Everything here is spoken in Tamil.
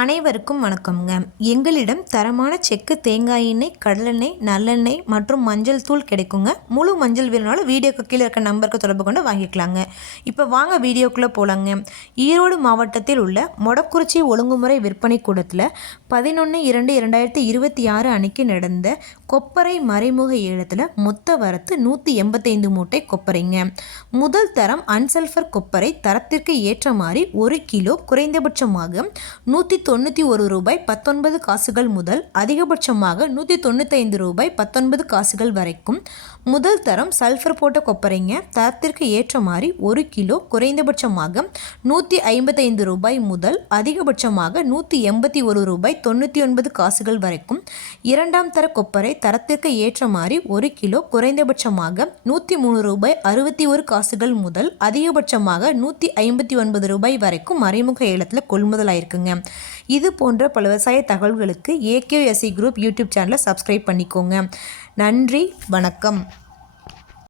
அனைவருக்கும் வணக்கம்ங்க. எங்களிடம் தரமான செக்கு தேங்காய் எண்ணெய், கடலெண்ணெய், நல்லெண்ணெய் மற்றும் மஞ்சள் தூள் கிடைக்குங்க. முழு மஞ்சள் வேணுனாலும் வீடியோக்கு கீழே இருக்க நம்பருக்கு தொடர்பு கொண்டு வாங்கிக்கலாங்க. இப்போ வாங்க வீடியோக்குள்ளே போகலாங்க. ஈரோடு மாவட்டத்தில் உள்ள மொடக்குறிச்சி ஒழுங்குமுறை விற்பனை கூடத்தில் 11/2/2026 அன்னைக்கு நடந்த கொப்பரை மறைமுக ஏலத்தில் மொத்த வரத்து 185 மூட்டை கொப்பரைங்க. முதல் தரம் அன்சல்ஃபர் கொப்பரை தரத்திற்கு ஏற்ற மாதிரி 1 கிலோ குறைந்தபட்சமாக 191 ரூபாய் 19 காசுகள் முதல் அதிகபட்சமாக 195 ரூபாய் 19 காசுகள் வரைக்கும். முதல் தரம் சல்ஃபர் போட்ட கொப்பரைங்க. தரத்திற்கு ஏற்ற மாதிரி 1 கிலோ குறைந்தபட்சமாக 155 ரூபாய் முதல் அதிகபட்சமாக 181 ரூபாய் 99 காசுகள் வரைக்கும். இரண்டாம் தர கொப்பரை தரத்திற்கு ஏற்ற மாதிரி 1 கிலோ குறைந்தபட்சமாக 103 ரூபாய் 61 காசுகள் முதல் அதிகபட்சமாக 159 ரூபாய் வரைக்கும் மறைமுக ஏலத்தில் கொள்முதல் ஆயிருக்குங்க. இது போன்ற பல விவசாய தகவல்களுக்கு AQSE குரூப் யூடியூப் சேனலை சப்ஸ்கிரைப் பண்ணிக்கோங்க. நன்றி, வணக்கம்.